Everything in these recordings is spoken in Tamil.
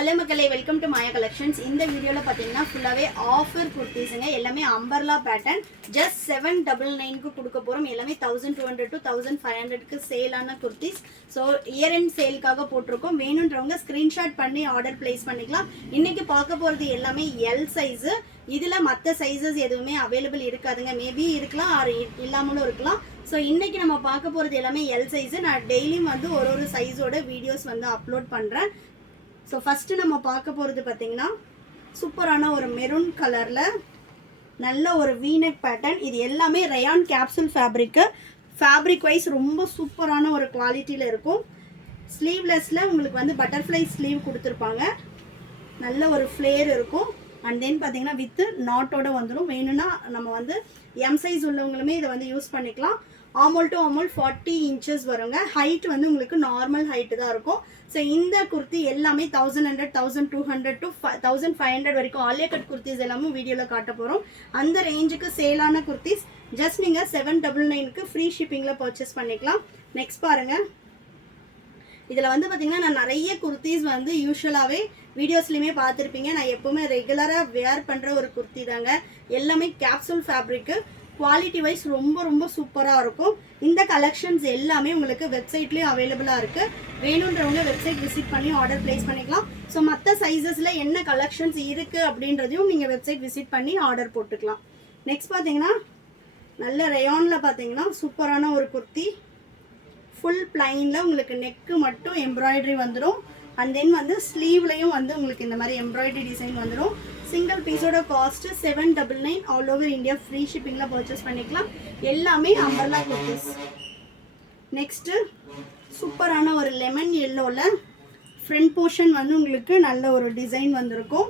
ஹலோ மக்களே, வெல்கம் டு மாயா கலெக்ஷன்ஸ். இந்த வீடியோவில் பார்த்தீங்கன்னா ஃபுல்லாகவே ஆஃபர் குர்த்திஸுங்க. எல்லாமே அம்பர்லா பேட்டர்ன். ஜஸ்ட் 799க்கு கொடுக்க போகிறோம். எல்லாமே 1200 to 1500க்கு சேலான குர்த்திஸ். ஸோ இயர் எண்ட் சேலுக்காக போட்டிருக்கோம். வேணுன்றவங்க ஸ்க்ரீன்ஷாட் பண்ணி ஆர்டர் பிளேஸ் பண்ணிக்கலாம். இன்றைக்கி பார்க்க போகிறது எல்லாமே எல் சைஸு. இதில் மற்ற சைஸஸ் எதுவுமே அவைலபிள் இருக்காதுங்க. மேபி இருக்கலாம், ஆர் இல்லாமலும் இருக்கலாம். ஸோ இன்றைக்கி நம்ம பார்க்க போகிறது எல்லாமே எல் சைஸு. நான் டெய்லியும் வந்து ஒரு சைஸோட வீடியோஸ் வந்து அப்லோட் பண்ணுறேன். ஸோ ஃபஸ்ட்டு நம்ம பார்க்க போகிறது பார்த்தீங்கன்னா சூப்பரான ஒரு மெரூன் கலரில் நல்ல ஒரு வீனக் பேட்டர்ன். இது எல்லாமே rayon capsule fabric. Fabric wise ரொம்ப சூப்பரான ஒரு குவாலிட்டியில் இருக்கும். ஸ்லீவ்லெஸில் உங்களுக்கு வந்து பட்டர்ஃப்ளை ஸ்லீவ் கொடுத்துருப்பாங்க. நல்ல ஒரு ஃப்ளேர் இருக்கும். அண்ட் தென் பார்த்தீங்கன்னா வித்து நாட்டோட வந்துடும். வேணும்னா நம்ம வந்து எம் சைஸ் உள்ளவங்களுமே இதை வந்து யூஸ் பண்ணிக்கலாம். ஆமோல் டு ஆமோல் 40 inches வருங்க. ஹைட் வந்து உங்களுக்கு நார்மல் ஹைட்டு தான் இருக்கும். ஸோ இந்த குர்த்தி எல்லாமே 1100, 1200 to 1500 வரைக்கும் ஆலியா கட் குர்த்திஸ் எல்லாமே வீடியோவில் காட்ட போகிறோம். அந்த ரேஞ்சுக்கு சேலான குர்த்திஸ். ஜஸ்ட் நீங்கள் 799க்கு ஃப்ரீ ஷிப்பிங்கில் பர்ச்சேஸ் பண்ணிக்கலாம். நெக்ஸ்ட் பாருங்கள். இதில் வந்து பார்த்திங்கன்னா நான் நிறைய குர்த்திஸ் வந்து யூஸ்வலாகவே வீடியோஸ்லையுமே பார்த்துருப்பீங்க. நான் எப்போவுமே ரெகுலராக வேர் பண்ணுற ஒரு குர்த்தி தாங்க. எல்லாமே கேப்சூல் ஃபேப்ரிக்கு. குவாலிட்டி வைஸ் ரொம்ப ரொம்ப சூப்பராக இருக்கும். இந்த கலெக்ஷன்ஸ் எல்லாமே உங்களுக்கு வெப்சைட்லேயும் அவைலபிளாக இருக்குது. வேணுன்றவங்க வெப்சைட் விசிட் பண்ணி ஆர்டர் பிளேஸ் பண்ணிக்கலாம். ஸோ மற்ற சைஸஸில் என்ன கலெக்ஷன்ஸ் இருக்குது அப்படின்றதையும் நீங்கள் வெப்சைட் விசிட் பண்ணி ஆர்டர் போட்டுக்கலாம். நெக்ஸ்ட் பார்த்தீங்கன்னா நல்ல ரயானில் பார்த்தீங்கன்னா சூப்பரான ஒரு குர்த்தி. ஃபுல் பிளைனில் உங்களுக்கு நெக்கு மட்டும் எம்ப்ராய்டரி வந்துடும். அண்ட் தென் வந்து ஸ்லீவ்லையும் வந்து உங்களுக்கு இந்த மாதிரி எம்ப்ராய்டரி டிசைன் வந்துடும். சிங்கிள் பீஸோட cost 799. All over India free ஷிப்பிங்கில் பர்ச்சேஸ் பண்ணிக்கலாம். எல்லாமே அம்பர்லா குர்த்திஸ். நெக்ஸ்ட்டு சூப்பரான ஒரு லெமன் எல்லோவில் ஃப்ரண்ட் போர்ஷன் வந்து உங்களுக்கு நல்ல ஒரு டிசைன் வந்திருக்கும்.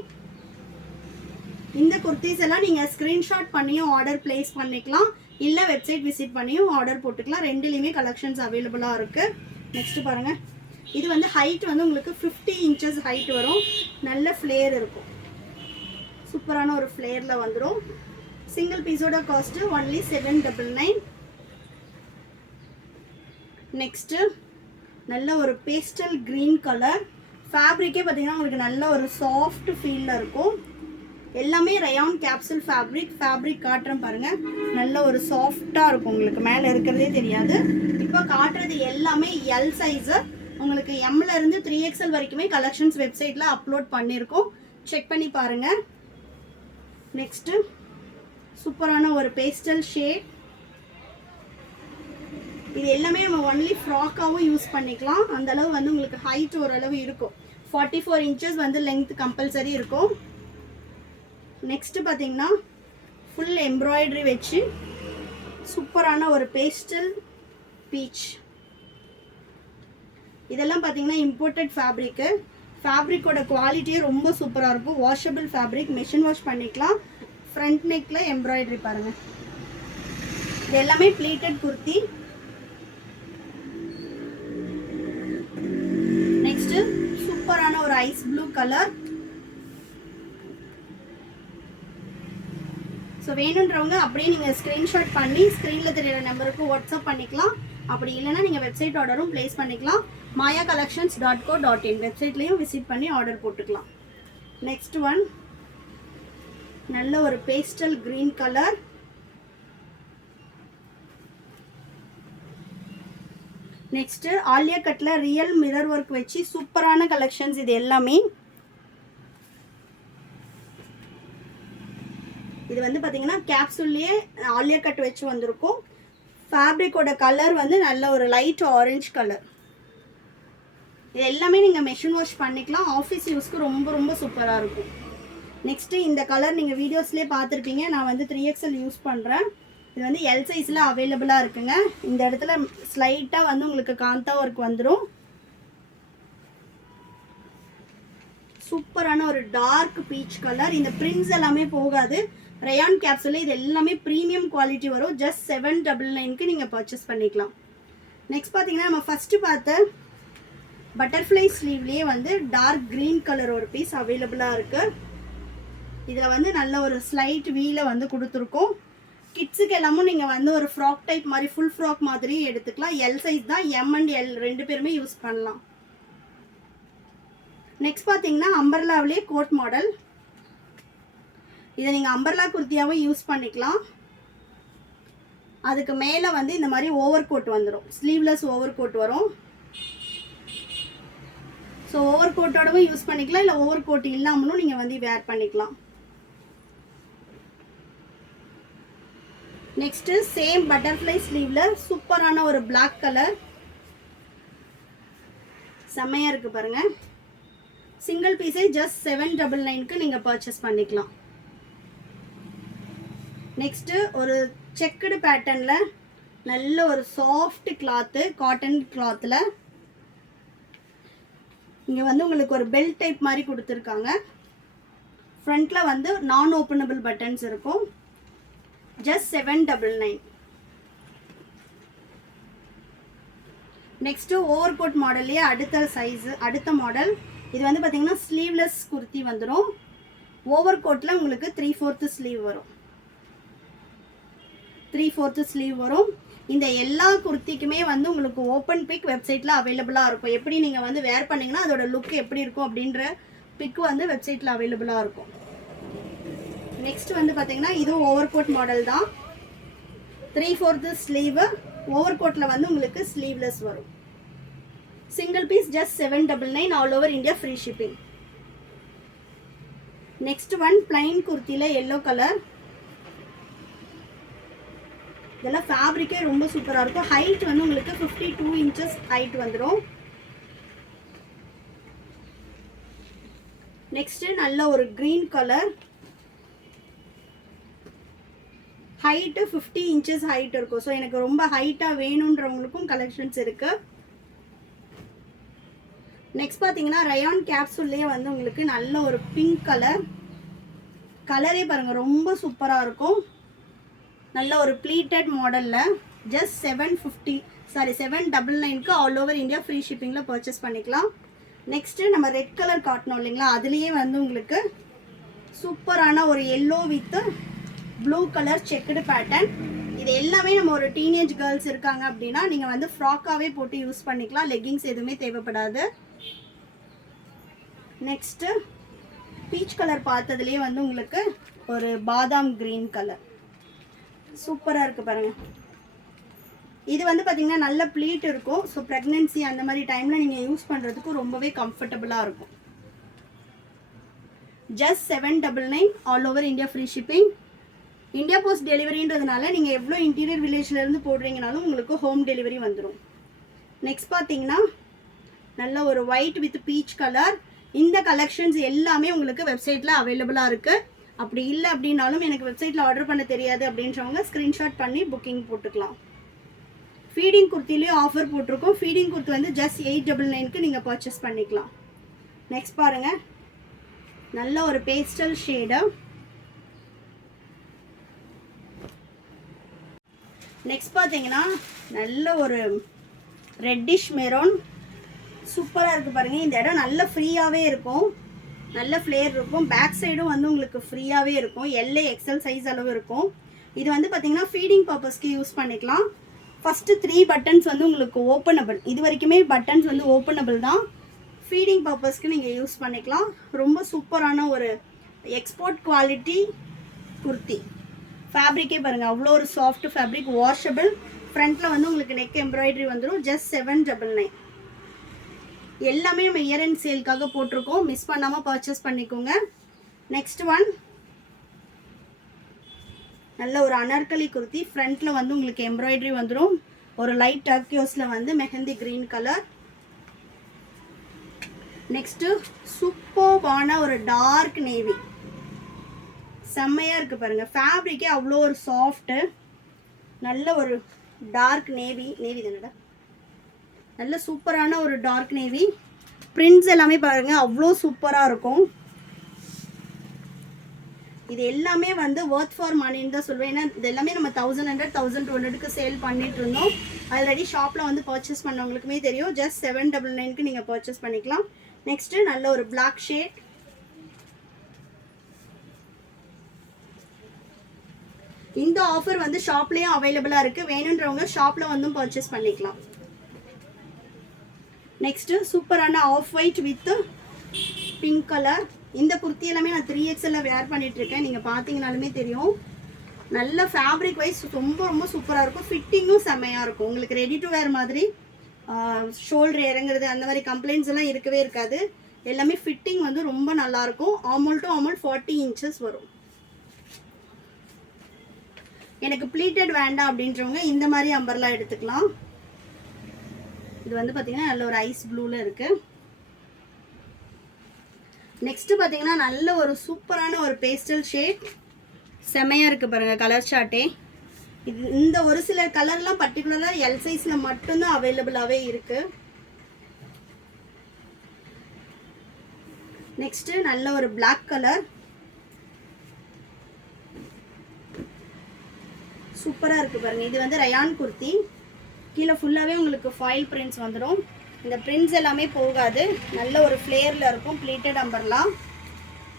இந்த குர்த்திஸ் எல்லாம் நீங்கள் ஸ்க்ரீன்ஷாட் பண்ணியும் ஆர்டர் பிளேஸ் பண்ணிக்கலாம். இல்லை வெப்சைட் விசிட் பண்ணியும் ஆர்டர் போட்டுக்கலாம். ரெண்டுலேயுமே கலெக்ஷன்ஸ் அவைலபிளாக இருக்குது. நெக்ஸ்ட்டு பாருங்கள். இது வந்து ஹைட் வந்து உங்களுக்கு 50 inches ஹைட் வரும். நல்ல ஃப்ளேர் இருக்கும். சூப்பரான ஒரு ஃப்ளேரில் வந்துடும். சிங்கிள் பீஸோட காஸ்ட்டு ஒன்லி 799. நெக்ஸ்ட்டு நல்ல ஒரு பேஸ்டல் க்ரீன் கலர். ஃபேப்ரிக்கே பார்த்தீங்கன்னா உங்களுக்கு நல்ல ஒரு சாஃப்ட் ஃபீலில் இருக்கும். எல்லாமே ரயான் கேப்சூல் ஃபேப்ரிக் காட்டுறேன் பாருங்கள். நல்ல ஒரு சாஃப்டாக இருக்கும். உங்களுக்கு மேலே இருக்கிறதே தெரியாது. இப்போ காட்டுறது எல்லாமே எல் சைஸு. உங்களுக்கு எம்லேருந்து 3XL வரைக்குமே கலெக்ஷன்ஸ் வெப்சைட்டில் அப்லோட் பண்ணியிருக்கோம். செக் பண்ணி பாருங்கள். நெக்ஸ்ட்டு சூப்பரான ஒரு பேஸ்டல் ஷேட். இது எல்லாமே நம்ம ஒன்லி ஃப்ராக்காகவும் யூஸ் பண்ணிக்கலாம். அந்தளவு வந்து உங்களுக்கு ஹைட் ஓரளவு இருக்கும். 44 inches வந்து லென்த் கம்பல்சரி இருக்கும். நெக்ஸ்ட்டு பார்த்தீங்கன்னா ஃபுல் எம்ப்ராய்டரி வச்சு சூப்பரான ஒரு பேஸ்டல் பீச். இதெல்லாம் பார்த்தீங்கன்னா இம்போர்ட்டட் ஃபேப்ரிக்கு. ஃபேப்ரிக்கோட குவாலிட்டியே ரொம்ப சூப்பராக இருக்கும். வாஷபிள் ஃபேப்ரிக், மெஷின் வாஷ் பண்ணிக்கலாம். ஃப்ரண்ட் நெக்கில் எம்ப்ராய்டரி பாருங்கள். இது எல்லாமே ப்ளீட்டட் குர்த்தி. நெக்ஸ்ட்டு சூப்பரான ஒரு ஐஸ் ப்ளூ கலர். ஸோ வேணுன்றவங்க அப்படியே நீங்கள் ஸ்க்ரீன்ஷாட் பண்ணி ஸ்க்ரீனில் தெரியிற நம்பருக்கு வாட்ஸ்அப் பண்ணிக்கலாம். அப்படி இல்லைன்னா நீங்கள் வெப்சைட் ஆர்டரும் பிளேஸ் பண்ணிக்கலாம். mayacollections.co.in வெப்சைட்லேயும் விசிட் பண்ணி ஆர்டர் போட்டுக்கலாம். நெக்ஸ்ட் ஒன் நல்ல ஒரு pastel green colour. Next Alia கட்டில் ரியல் மிரர் ஒர்க் வச்சு சூப்பரான கலெக்ஷன்ஸ். இது எல்லாமே இது வந்து பார்த்தீங்கன்னா கேப்சூல்லையே ஆலியா கட் வச்சு வந்திருக்கும். ஃபேப்ரிக்கோட கலர் வந்து நல்ல ஒரு லைட் ஆரஞ்ச் கலர். இது எல்லாமே நீங்கள் மெஷின் வாஷ் பண்ணிக்கலாம். ஆஃபீஸ் யூஸ்க்கு ரொம்ப ரொம்ப சூப்பராக இருக்கும். நெக்ஸ்ட்டு இந்த கலர் நீங்கள் வீடியோஸ்லேயே பார்த்துருப்பீங்க. நான் வந்து 3XL யூஸ் பண்ணுறேன். இது வந்து எல் சைஸில் அவைலபிளாக இருக்குங்க. இந்த இடத்துல ஸ்லைட்டாக வந்து உங்களுக்கு காந்தா ஒர்க் வந்துடும். சூப்பரான ஒரு டார்க் பீச் கலர். இந்த பிரிண்ட்ஸ் எல்லாமே போகாது. ரயான் கேப்சூல் இது எல்லாமே ப்ரீமியம் குவாலிட்டி வரும். ஜஸ்ட் 799க்கு நீங்கள் பர்ச்சேஸ் பண்ணிக்கலாம். நெக்ஸ்ட் பார்த்தீங்கன்னா நம்ம ஃபஸ்ட்டு பார்த்த பட்டர்ஃப்ளை ஸ்லீவ்லேயே வந்து டார்க் க்ரீன் கலர் ஒரு பீஸ் அவைலபிளாக இருக்குது. இதில் வந்து நல்ல ஒரு ஸ்லைட் வீல வந்து கொடுத்துருக்கோம். கிட்ஸுக்கு எல்லாமும் நீங்கள் வந்து ஒரு ஃப்ராக் டைப் மாதிரி ஃபுல் ஃப்ராக் மாதிரி எடுத்துக்கலாம். எல் சைஸ் தான். எம் அண்ட் எல் ரெண்டு பேருமே யூஸ் பண்ணலாம். நெக்ஸ்ட் பார்த்தீங்கன்னா அம்பர்லாவிலே கோட் மாடல். இதை நீங்கள் அம்பர்லா குர்த்தியாகவும் யூஸ் பண்ணிக்கலாம். அதுக்கு மேலே வந்து இந்த மாதிரி ஓவர் கோட் வந்துடும், ஸ்லீவ்லெஸ் ஓவர் கோட் வரும். ஸோ ஓவர் கோட்டோடவும் யூஸ் பண்ணிக்கலாம், இல்லை ஓவர் கோட் இல்லாமலும் நீங்கள் வந்து வேர் பண்ணிக்கலாம். நெக்ஸ்ட்டு சேம் பட்டர்ஃப்ளை ஸ்லீவில் சூப்பரான ஒரு பிளாக் கலர், செம்மையாக இருக்குது பாருங்கள். சிங்கிள் பீஸே ஜஸ்ட் 799க்கு நீங்கள் பர்ச்சேஸ் பண்ணிக்கலாம். நெக்ஸ்ட்டு ஒரு செக்குடு பேட்டர்னில் நல்ல ஒரு சாஃப்ட் கிளாத்து, காட்டன் கிளாத்தில் இங்கே வந்து உங்களுக்கு ஒரு பெல்ட் டைப் மாதிரி கொடுத்துருக்காங்க. ஃப்ரண்ட்டில் வந்து நான் ஓப்பனபிள் பட்டன்ஸ் இருக்கும். ஜஸ்ட் 799. நெக்ஸ்ட்டு ஓவர் கோட் மாடல்லையே அடுத்த சைஸு, அடுத்த மாடல். இது வந்து பார்த்தீங்கன்னா ஸ்லீவ்லெஸ் குர்த்தி வந்துடும். ஓவர் கோட்டில் உங்களுக்கு 3/4 ஸ்லீவ் வரும், 3/4 ஸ்லீவ் வரும். இந்த எல்லா குர்த்திக்குமே வந்து உங்களுக்கு ஓப்பன் பிக் வெப்சைட்டில் அவைலபிளாக இருக்கும். எப்படி நீங்கள் வந்து வேர் பண்ணிங்கன்னா அதோட லுக் எப்படி இருக்கும் அப்படின்ற பிக் வந்து வெப்சைட்டில் அவைலபிளாக இருக்கும். நெக்ஸ்ட் வந்து பார்த்தீங்கன்னா இதுவும் ஓவர் கோட் மாடல் தான். 3/4 ஸ்லீவு, ஓவர் கோட்டில் வந்து உங்களுக்கு ஸ்லீவ்லெஸ் வரும். Single piece just 799, all over India free shipping. Next one plain குர்த்தியில் எல்லோ கலர். இதெல்லாம் ஃபேப்ரிக்கே ரொம்ப சூப்பராக இருக்கும். ஹைட் வந்து உங்களுக்கு 52 இன்ச்சஸ் ஹைட் வந்துடும். நெக்ஸ்ட்டு நல்ல ஒரு green colour, height 50 inches height இருக்கும். ஸோ எனக்கு ரொம்ப ஹைட்டாக வேணுன்றவங்களுக்கும் கலெக்ஷன்ஸ் இருக்குது. நெக்ஸ்ட் பார்த்தீங்கன்னா ரயான் கேப்சூல்லையே வந்து உங்களுக்கு நல்ல ஒரு பிங்க் கலர், கலரே பாருங்கள் ரொம்ப சூப்பராக இருக்கும். நல்ல ஒரு ப்ளீட்டட் மாடலில் ஜஸ்ட் 799க்கு ஆல் ஓவர் இந்தியா ஃப்ரீ ஷிப்பிங்கில் பர்ச்சேஸ் பண்ணிக்கலாம். நெக்ஸ்ட்டு நம்ம ரெட் கலர் காட்டணும் இல்லைங்களா, அதுலேயே வந்து உங்களுக்கு சூப்பரான ஒரு yellow with blue colour checked pattern. இது எல்லாமே நம்ம ஒரு டீனேஜ் கேர்ள்ஸ் இருக்காங்க அப்படின்னா நீங்கள் வந்து ஃப்ராக்காகவே போட்டு யூஸ் பண்ணிக்கலாம், லெக்கிங்ஸ் எதுவுமே தேவைப்படாது. நெக்ஸ்ட்டு பீச் கலர் பார்த்ததுலேயே வந்து உங்களுக்கு ஒரு பாதாம் க்ரீன் கலர் சூப்பராக இருக்குது பாருங்கள். இது வந்து பார்த்திங்கன்னா நல்ல ப்ளீட் இருக்கும். ஸோ ப்ரெக்னென்சி அந்த மாதிரி டைமில் நீங்கள் யூஸ் பண்ணுறதுக்கு ரொம்பவே கம்ஃபர்டபுளாக இருக்கும். Just 799, all over India free shipping. India post டெலிவரின்றதுனால நீங்கள் எவ்வளோ இன்டீரியர் வில்லேஜ்லேருந்து போடுறீங்கனாலும் உங்களுக்கு ஹோம் டெலிவரி வந்துடும். நெக்ஸ்ட் பார்த்தீங்கன்னா நல்ல ஒரு ஒயிட் வித் பீச் கலர். இந்த கலெக்ஷன்ஸ் எல்லாமே உங்களுக்கு வெப்சைட்டில் அவைலபிளாக இருக்குது. அப்படி இல்லை அப்படின்னாலும் எனக்கு வெப்சைட்டில் ஆர்டர் பண்ண தெரியாது அப்படின்றவங்க ஸ்க்ரீன்ஷாட் பண்ணி புக்கிங் போட்டுக்கலாம். ஃபீடிங் குர்த்திலேயே ஆஃபர் போட்டிருக்கோம். ஃபீடிங் குர்த்தி வந்து ஜஸ்ட் 899க்கு நீங்கள் பர்ச்சேஸ் பண்ணிக்கலாம். நெக்ஸ்ட் பாருங்கள், நல்ல ஒரு பேஸ்டல் ஷேடு. நெக்ஸ்ட் பார்த்தீங்கன்னா நல்ல ஒரு ரெட்டிஷ் மெரூன் சூப்பராக இருக்குது பாருங்கள். இந்த இடம் நல்ல ஃப்ரீயாகவே இருக்கும், நல்ல ஃப்ளேர் இருக்கும். பேக் சைடும் வந்து உங்களுக்கு ஃப்ரீயாகவே இருக்கும். LA XL சைஸ் அளவு இருக்கும். இது வந்து பார்த்தீங்கன்னா ஃபீடிங் பர்பஸ்க்கு யூஸ் பண்ணிக்கலாம். ஃபஸ்ட்டு 3 பட்டன்ஸ் வந்து உங்களுக்கு ஓப்பனபிள். இது வரைக்குமே பட்டன்ஸ் வந்து ஓப்பனபிள் தான். ஃபீடிங் பர்பஸ்க்கு நீங்கள் யூஸ் பண்ணிக்கலாம். ரொம்ப சூப்பரான ஒரு எக்ஸ்போர்ட் குவாலிட்டி குர்த்தி. ஃபேப்ரிக்கே பாருங்கள் அவ்வளோ ஒரு சாஃப்ட் ஃபேப்ரிக், வாஷபிள். ஃப்ரண்ட்டில் வந்து உங்களுக்கு நெக் எம்ப்ராய்டரி வந்துடும். ஜஸ்ட் 799. எல்லாமே நம்ம இயர் அண்ட் சேலுக்காக போட்டிருக்கோம், மிஸ் பண்ணாமல் பர்ச்சேஸ் பண்ணிக்கோங்க. நெக்ஸ்ட் ஒன் நல்ல ஒரு அனார்கலி குர்த்தி. ஃப்ரண்ட்டில் வந்து உங்களுக்கு எம்ப்ராய்டரி வந்துடும். ஒரு லைட் டர்க்கியோஸில் வந்து மெஹந்தி க்ரீன் கலர். நெக்ஸ்ட்டு சூப்பர்வான ஒரு டார்க் நேவி, செம்மையாக இருக்குது பாருங்கள். ஃபேப்ரிக்கே அவ்வளோ ஒரு சாஃப்ட்டு, நல்ல ஒரு டார்க் நேவி தானடா, நல்ல சூப்பரான ஒரு டார்க் நேவி. பிரிண்ட்ஸ் எல்லாமே பாருங்கள் அவ்வளோ சூப்பராக இருக்கும். இது எல்லாமே வந்து ஒர்த் ஃபார் மணின்னு தான் சொல்லுவேன். ஏன்னா இது எல்லாமே நம்ம 1100 1200க்கு சேல் பண்ணிட்டு இருந்தோம். ஆல்ரெடி ஷாப்பில் வந்து பர்ச்சேஸ் பண்ணவங்களுக்குமே தெரியும். ஜஸ்ட் 799க்கு நீங்கள் பர்ச்சேஸ் பண்ணிக்கலாம். நெக்ஸ்ட்டு நல்ல ஒரு பிளாக் ஷேட். இந்த ஆஃபர் வந்து ஷாப்லேயும் அவைலபிளாக இருக்குது. வேணுன்றவங்க ஷாப்பில் வந்து பர்ச்சேஸ் பண்ணிக்கலாம். நெக்ஸ்ட்டு சூப்பரான off white with pink colour. இந்த குர்த்தி எல்லாமே நான் 3XL வேர் பண்ணிட்டு இருக்கேன். நீங்கள் பார்த்தீங்கனாலுமே தெரியும். நல்ல ஃபேப்ரிக் வைஸ் ரொம்ப ரொம்ப சூப்பராக இருக்கும். ஃபிட்டிங்கும் செம்மையாக இருக்கும். உங்களுக்கு ரெடி டு வேர் மாதிரி ஷோல்டர் இறங்குறது அந்த மாதிரி கம்ப்ளைண்ட்ஸ் எல்லாம் இருக்கவே இருக்காது. எல்லாமே ஃபிட்டிங் வந்து ரொம்ப நல்லாயிருக்கும். ஆமோல் டு ஆமோல் 40 inches வரும். எனக்கு ப்ளீட்டட் வேண்டாம் அப்படின்றவங்க இந்த மாதிரி அம்பர்லாம் எடுத்துக்கலாம். இது வந்து பார்த்தீங்கன்னா நல்ல ஒரு ஐஸ் ப்ளூவில் இருக்குது. நெக்ஸ்ட்டு பார்த்தீங்கன்னா நல்ல ஒரு சூப்பரான ஒரு பேஸ்டல் ஷேட். செமையாக இருக்குது பாருங்கள் கலர் சார்ட்டே. இது இந்த ஒரு சில கலர்லாம் பர்டிகுலராக எல் சைஸில் மட்டும்தான் அவைலபிளாகவே இருக்குது. நெக்ஸ்ட்டு நல்ல ஒரு பிளாக் கலர். சூப்பராக இருக்குது பாருங்கள். இது வந்து ரயான் குர்த்தி. கீழே ஃபுல்லாகவே உங்களுக்கு ஃபாயில் பிரிண்ட்ஸ் வந்துடும். இந்த பிரிண்ட்ஸ் எல்லாமே போகாது. நல்ல ஒரு ஃப்ளேரில் இருக்கும். Pleated umbrella.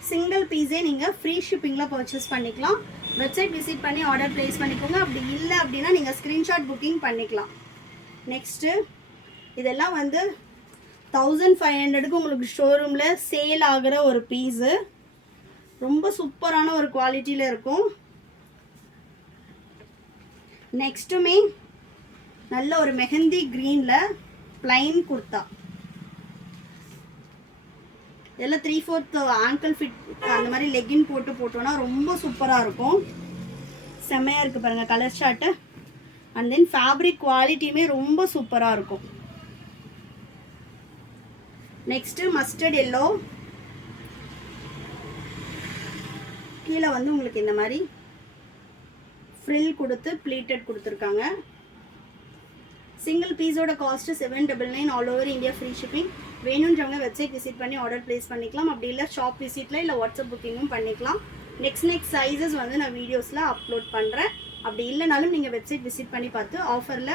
சிங்கிள் பீஸே நீங்கள் ஃப்ரீ ஷிப்பிங்கில் பர்ச்சேஸ் பண்ணிக்கலாம். வெப்சைட் விசிட் பண்ணி ஆர்டர் ப்ளேஸ் பண்ணிக்கோங்க. அப்படி இல்லை அப்படின்னா நீங்கள் ஸ்க்ரீன்ஷாட் புக்கிங் பண்ணிக்கலாம். நெக்ஸ்ட்டு இதெல்லாம் வந்து 1500க்கு உங்களுக்கு ஷோரூமில் சேல் ஆகிற ஒரு பீஸு. ரொம்ப சூப்பரான ஒரு குவாலிட்டியில் இருக்கும். நெக்ஸ்ட்டுமே நல்ல ஒரு மெஹந்தி க்ரீனில் பிளைன் குர்த்தா. இதெல்லாம் 3/4 ஆங்கிள் ஃபிட் அந்த மாதிரி லெக்கின் போட்டோன்னா ரொம்ப சூப்பராக இருக்கும். செம்மையாக இருக்குது பாருங்கள் colour chart. And then fabric குவாலிட்டியுமே ரொம்ப சூப்பராக இருக்கும். Next mustard yellow. கீழே வந்து உங்களுக்கு இந்த மாதிரி ஃப்ரில் கொடுத்து ப்ளீட்டட் கொடுத்துருக்காங்க. சிங்கிள் பீஸோட cost 799 all over India free shipping. வேணுன்றவங்க வெப்சைட் விசிட் பண்ணி ஆர்டர் ப்ளேஸ் பண்ணிக்கலாம். அப்படி இல்லை ஷாப் விசிட்டில் இல்லை வாட்ஸ்அப் புக்கிங்கும் பண்ணிக்கலாம். நெக்ஸ்ட் சைஸஸ் வந்து நான் வீடியோஸில் அப்லோட் பண்ணுறேன். அப்படி இல்லைனாலும் நீங்கள் வெப்சைட் விசிட் பண்ணி பார்த்து ஆஃபரில்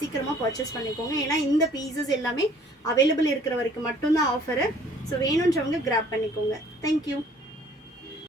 சீக்கிரமாக பர்ச்சேஸ் பண்ணிக்கோங்க. ஏன்னா இந்த பீசஸ் எல்லாமே அவைலபிள் இருக்கிற வரைக்கும் மட்டும்தான் ஆஃபரு. ஸோ வேணுன்றவங்க கிராப் பண்ணிக்கோங்க. தேங்க்யூ.